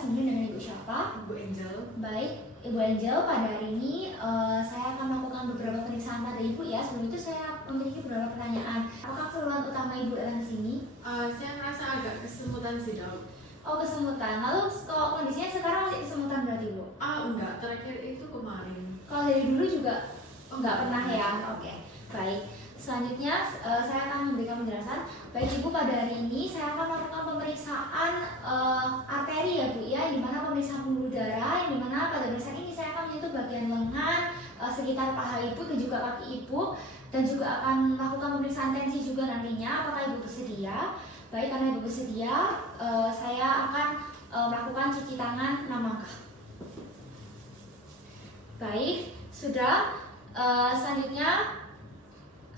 Sebenarnya dengan Ibu siapa? Ibu Angel. Baik, Ibu Angel, pada hari ini saya akan melakukan beberapa pemeriksaan pada Ibu ya. Sebelum itu saya memiliki beberapa pertanyaan. Apakah keluhan utama Ibu datang ke sini? Saya merasa agak kesemutan sih, Dok. Oh, kesemutan. Lalu kalau kondisinya sekarang masih kesemutan berarti Bu? Enggak, terakhir itu kemarin. Kalau dari dulu juga enggak pernah ya? Oke, baik. Selanjutnya saya akan memberikan penjelasan. Baik Ibu, pada hari ini saya akan melakukan pemeriksaan arteri ya Bu ya, di mana pemeriksaan pembuluh darah, yang dimana pada pemeriksaan ini saya akan menyentuh bagian lengan, sekitar paha Ibu dan juga kaki Ibu, dan juga akan melakukan pemeriksaan tensi juga nantinya. Apakah Ibu bersedia? Baik, karena Ibu bersedia, saya akan melakukan cuci tangan 6 langkah. Baik, sudah. Selanjutnya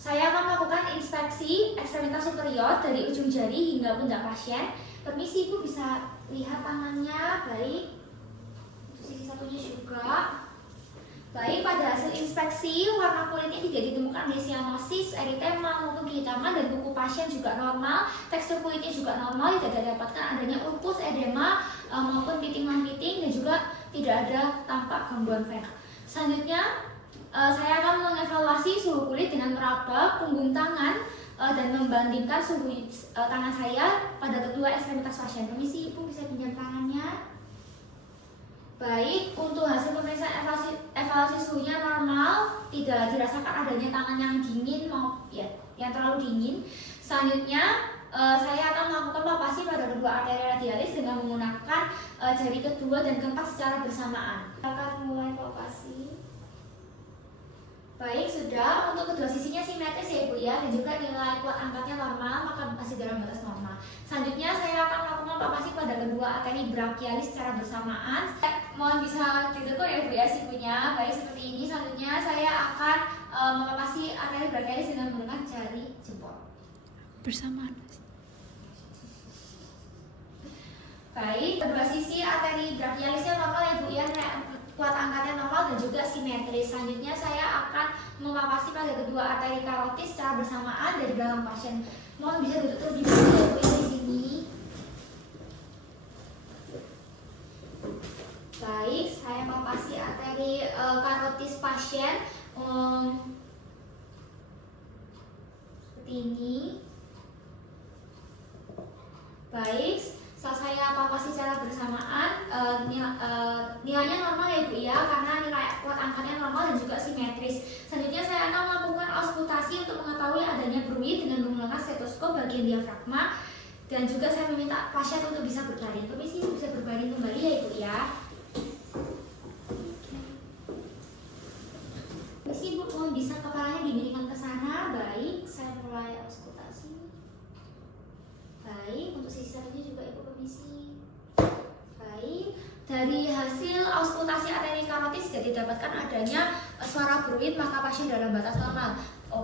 saya akan melakukan inspeksi ekstremitas superior dari ujung jari hingga pundak pasien. Permisi Ibu, bisa lihat tangannya. Baik, untuk sisi satunya juga. Baik, pada hasil inspeksi warna kulitnya tidak ditemukan cyanosis, eritema maupun kehitaman, dan kuku pasien juga normal. Tekstur kulitnya juga normal, tidak didapatkan adanya ulkus, edema maupun piting-piting, dan juga tidak ada tampak gangguan vena. Selanjutnya saya akan mengevaluasi suhu kulit dengan meraba punggung tangan dan membandingkan suhu tangan saya pada kedua ekstremitas pasien. Permisi Ibu, bisa pinjam tangannya. Baik, untuk hasil pemeriksaan evaluasi suhunya normal, tidak dirasakan adanya tangan yang dingin yang terlalu dingin. Selanjutnya saya akan melakukan palpasi pada kedua arteri radialis dengan menggunakan jari kedua dan keempat secara bersamaan. Akan mulai palpasi. Baik, sudah. Untuk kedua sisinya simetris ya Ibu ya, dan juga nilai kuat angkatnya normal, maka masih dalam batas normal. Selanjutnya saya akan melakukan palpasi pada kedua arteri brachialis secara bersamaan. Mohon bisa ditegur ya Ibu ya sikunya. Baik, seperti ini. Selanjutnya saya akan mempalpasi arteri brachialis dengan menggunakan jari jempol. Bersamaan. Baik, kedua sisi arteri brachialisnya normal ya Bu ya, kuat angkatnya normal dan juga simetris. Selanjutnya saya akan memapasi pada kedua arteri karotis secara bersamaan dari dalam pasien. Mohon bisa duduk terlebih dahulu ya Bu ya di sini. Baik, saya memapasi arteri karotis pasien seperti ini. Baik, setelah saya palpasi secara bersamaan, nilainya normal ya Bu ya, karena nilai kuat angkatnya normal dan juga simetris. Selanjutnya saya akan melakukan auskultasi untuk mengetahui adanya bruit dengan menggunakan stetoskop bagian diafragma, dan juga saya meminta pasien untuk bisa berbaring. Permisi, bisa berbaring kembali ya Ibu ya. Permisi Ibu, mohon bisa kepalanya dimiringkan ke sana. Baik, saya mulai auskultasi. Baik, untuk sisi satunya juga Ibu permisi. Baik, dari hasil auskultasi arteri karotis tidak didapatkan adanya suara bruit, maka pasien dalam batas normal.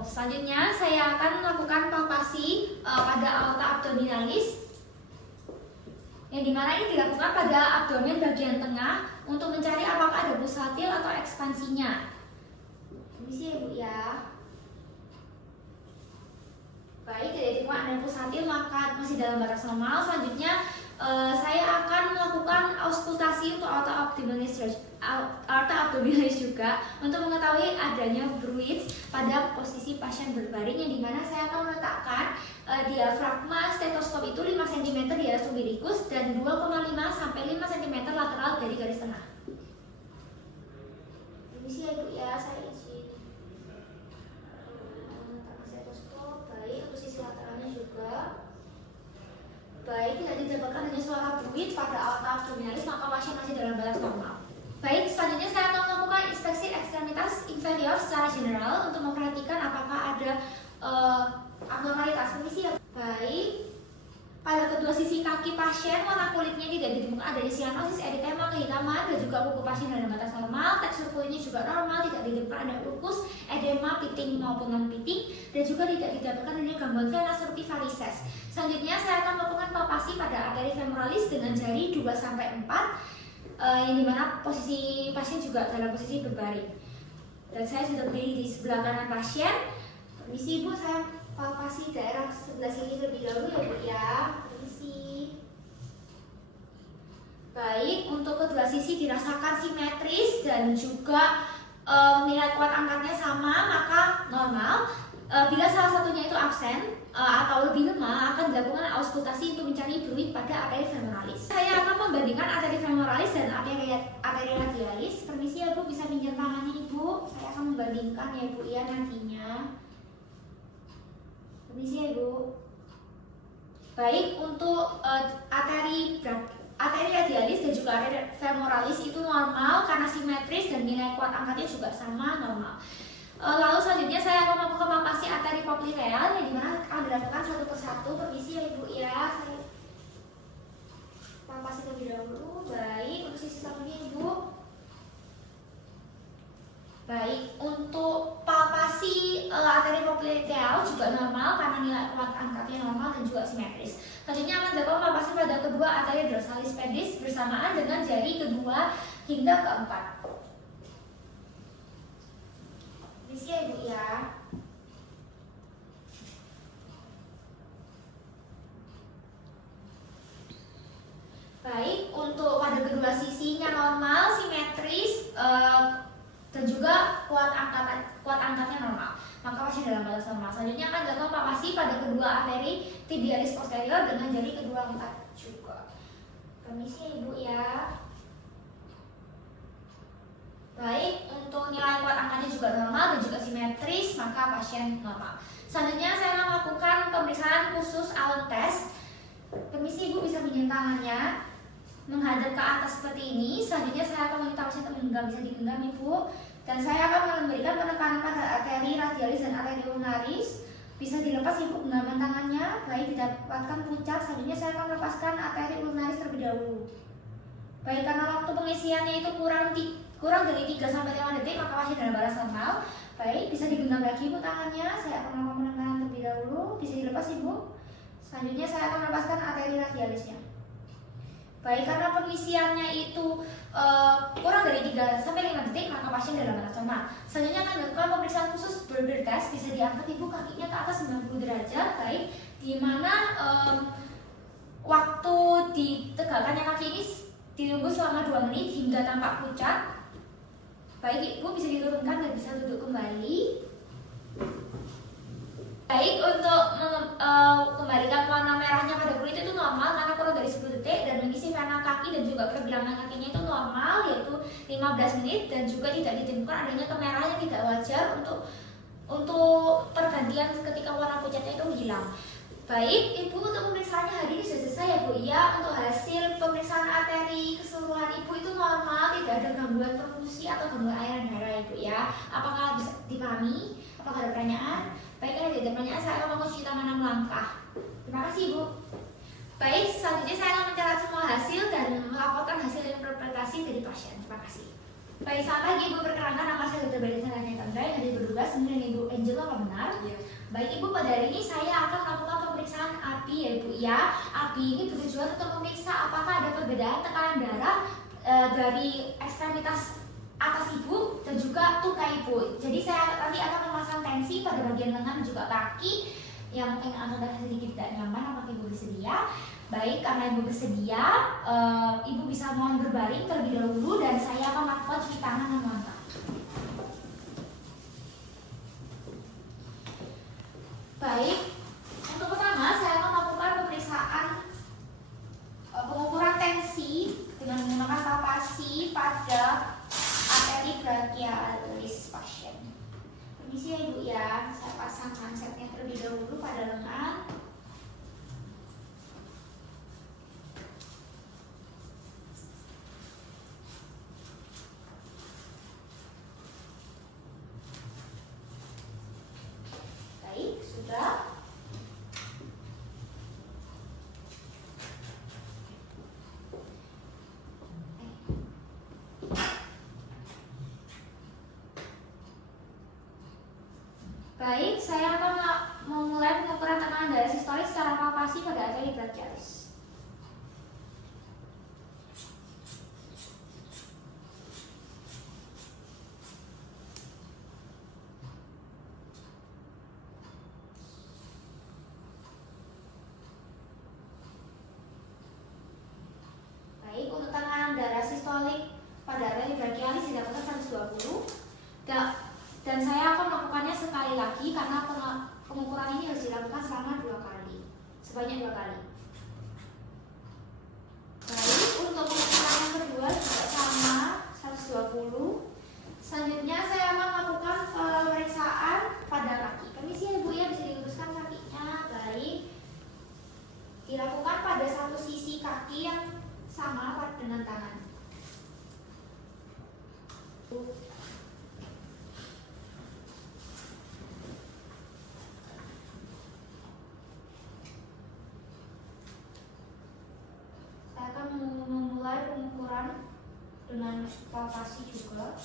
Selanjutnya saya akan melakukan palpasi pada aorta abdominalis, yang dimana ini dilakukan pada abdomen bagian tengah untuk mencari apakah ada pulsatil atau ekspansinya. Permisi ya Bu ya. Baik, tidak ditemukan adanya pulsatil, maka masih dalam batas normal. Selanjutnya saya akan melakukan auskultasi untuk aorta abdominalis juga untuk mengetahui adanya bruit pada posisi pasien berbaring, yang dimana saya akan meletakkan diafragma stetoskop itu 5 cm di atas umbilikus dan 2,5 sampai 5 cm lateral dari garis tengah. Permisi ya Bu ya, saya izin meletakkan stetoskop. Baik, untuk sisi lateralnya juga. Baik, tidak didapatkan adanya suara bruit pada aorta abdominalis, maka pasien masih dalam batas normal. Baik, selanjutnya saya akan melakukan inspeksi ekstremitas inferior secara general untuk memperhatikan apakah ada abnormalitas. Permisi ya. Baik, pada kedua sisi kaki pasien warna kulitnya tidak ditemukan adanya cyanosis, eritema, kehitaman, dan juga kuku pasien dalam batas normal. Tekstur kulitnya juga normal, tidak ditemukan adanya ulkus, edema, piting maupun non piting, dan juga tidak didapatkan adanya gangguan vena seperti varises. Selanjutnya saya akan melakukan palpasi pada arteri femoralis dengan jari 2-4, yang dimana posisi pasien juga dalam posisi berbaring. Dan saya sudah berdiri di sebelah kanan pasien. Permisi Ibu, saya palpasi daerah sebelah sini terlebih dahulu ya Bu ya. Permisi. Baik, dirasakan simetris dan juga nilai kuat angkatnya sama, maka normal. Bila salah satunya itu absen atau lebih lemah, akan dilakukan auskultasi untuk mencari fluid pada arteri femoralis. Saya akan membandingkan arteri femoralis dan arteri radialis. Permisi ya Bu, bisa pinjam tangannya Ibu. Saya akan membandingkan ya Bu ya nantinya. Permisi ya Bu. Baik, untuk arteri radialis dan juga arteri femoralis itu normal karena simetris dan nilai kuat angkatnya juga sama, normal. Lalu selanjutnya saya akan melakukan palpasi arteri popliteal yang dimana akan dilakukan satu persatu. Permisi ya Ibu ya, saya palpasi terlebih dahulu. Baik, untuk sisi satunya Ibu. Baik, untuk palpasi arteri popliteal juga normal karena nilai kuat angkatnya normal dan juga simetris. Selanjutnya akan dilakukan palpasi pada kedua arteri dorsalis pedis bersamaan dengan jari kedua hingga keempat. Permisi ya Ibu ya. Baik, untuk pada kedua sisinya normal, simetris, dan juga kuat angkatnya normal, maka pasien dalam batas normal. Selanjutnya akan dilakukan palpasi pada kedua arteri tibialis posterior dengan jari kedua angkat juga. Permisi Ibu ya. Baik, untuk nilai kuat angkatnya juga normal dan juga simetris, maka pasien normal. Selanjutnya saya akan melakukan pemeriksaan khusus Allen test. Permisi Ibu, bisa pinjam tangannya menghadap ke atas seperti ini. Selanjutnya saya akan meminta pasien menggenggam, bisa digenggam Ibu. Dan saya akan memberikan penekanan pada arteri radialis dan arteri ulnaris. Bisa dilepas Ibu genggaman tangannya, baik didapatkan puncak. Selanjutnya saya akan melepaskan arteri ulnaris terlebih dahulu. Baik, karena waktu pengisiannya itu kurang dari 3-5 detik, maka pasien dalam batas normal. Baik, bisa digenggam lagi Ibu tangannya. Saya akan melakukan penekanan terlebih dahulu. Bisa dilepas Ibu. Selanjutnya saya akan melepaskan arteri radialisnya. Baik, karena pengisiannya itu kurang dari 3-5 detik, maka pasien dalam batas normal. Selanjutnya akan dilakukan pemeriksaan khusus Berger test. Bisa diangkat Ibu kakinya ke atas 90 derajat, baik, di mana waktu ditegakkannya kaki ini ditunggu selama 2 menit hingga tampak pucat. Baik Ibu, bisa diturunkan dan bisa duduk kembali. Baik, untuk kembalikan warna merahnya pada kulit itu normal karena kurang dari 10 detik, dan mengisi vena kaki dan juga pergelangan kakinya itu normal, yaitu 15 menit, dan juga tidak ditemukan adanya kemerahan yang tidak wajar untuk pergantian ketika warna pucatnya itu hilang. Baik Ibu, untuk pemeriksaannya hari ini sudah selesai ya Bu ya. Untuk hasil pemeriksaan arteri keseluruhan Ibu itu normal, tidak ada gangguan perfusi atau gangguan aliran darah Ibu ya. Apakah bisa dipahami? Apakah ada pertanyaan? Baik, kalau tidak ada pertanyaan, saya akan mencuci tangan 6 langkah. Terima kasih Ibu. Baik, selanjutnya saya akan mencatat semua hasil dan melaporkan hasil interpretasi dari pasien. Terima kasih. Baik, selamat pagi Ibu, perkenalkan nama saya Dr. Badita Chandra yang hadir bertugas, kemudian Ibu Angel, apa benar? Iya. Baik Ibu, pada hari ini saya akan melakukan pemeriksaan ABI ya Ibu ya. ABI ini bertujuan untuk memeriksa apakah ada perbedaan tekanan darah dari ekstremitas atas Ibu dan juga tungkai Ibu. Jadi saya nanti akan memasang tensi pada bagian lengan dan juga kaki yang mungkin akan terasa sedikit tidak nyaman. Apakah Ibu bersedia? Baik, karena Ibu bersedia, Ibu bisa mohon berbaring terlebih dahulu dan saya akan melakukan cuci tangan 6 langkah. Baik, untuk pertama saya akan melakukan pemeriksaan pengukuran tensi dengan menggunakan palpasi pada arteri brachialis pasien. Permisi ya Ibu ya, saya pasang handsetnya terlebih dahulu pada lengan. Baik, sudah. Baik, saya akan memulai pengukuran tekanan darah sistolis secara palpasi pada arteri brachialis. Baik, untuk tekanan darah sistolik 120. Dan saya akan melakukannya sekali lagi karena pengukuran ini harus dilakukan selama 2 kali, sebanyak 2 kali. Baik, untuk pengukuran yang kedua juga sama 120. Selanjutnya saya akan melakukan pemeriksaan pada kaki. Permisi ya Bu ya, bisa diluruskan kakinya. Baik, dilakukan pada satu sisi kaki yang sama dengan tangan. Saya akan memulai pengukuran dengan palpasi juga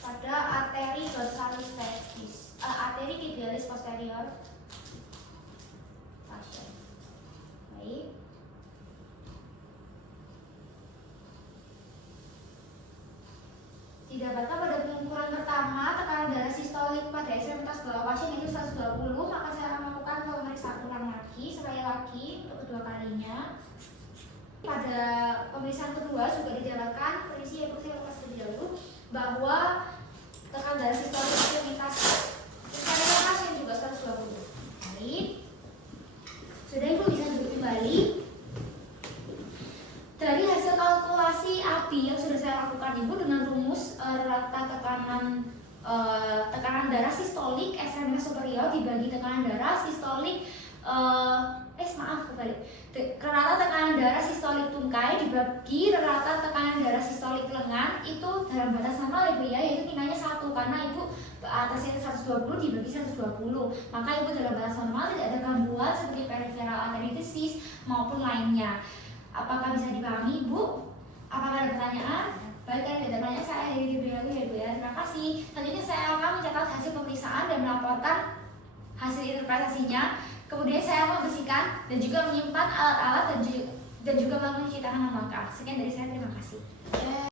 pada arteri dorsalis pecis, arteri tibialis posterior pasien. Baik. Didapatkan pada pengukuran pertama tekanan darah sistolik pada ekstremitas bawah pasien itu 120, maka saya akan melakukan pemeriksaan ulang lagi, sekali lagi untuk kedua kalinya. Pada pemeriksaan kedua juga didapatkan, permisi ya, saya lepas terlebih dahulu, bahwa tekanan darah sistolik ekstremitas pasien juga 120. Baik, sudah Ibu bisa duduk kembali. Dari hasil kalkulasi ABI yang sudah saya lakukan Ibu dengan rumus rata tekanan darah sistolik ekstremitas superior dibagi tekanan darah sistolik rata tekanan darah sistolik tungkai dibagi rata tekanan darah sistolik lengan itu dalam batas normal Ibu ya, yaitu nilainya 1 karena Ibu atasnya 120 dibagi 120, maka Ibu dalam batas normal tidak ada gangguan seperti peripheral arteritis maupun lainnya. Apakah bisa dipahami Ibu? Apakah ada pertanyaan? Baik, kalau ada pertanyaan saya akhiri dulu ya Bu ya. Terima kasih. Selanjutnya saya akan mencatat hasil pemeriksaan dan melaporkan hasil interpretasinya. Kemudian saya akan membersihkan dan juga menyimpan alat-alat dan juga melakukan cuci tangan dan langkah. Sekian dari saya, terima kasih.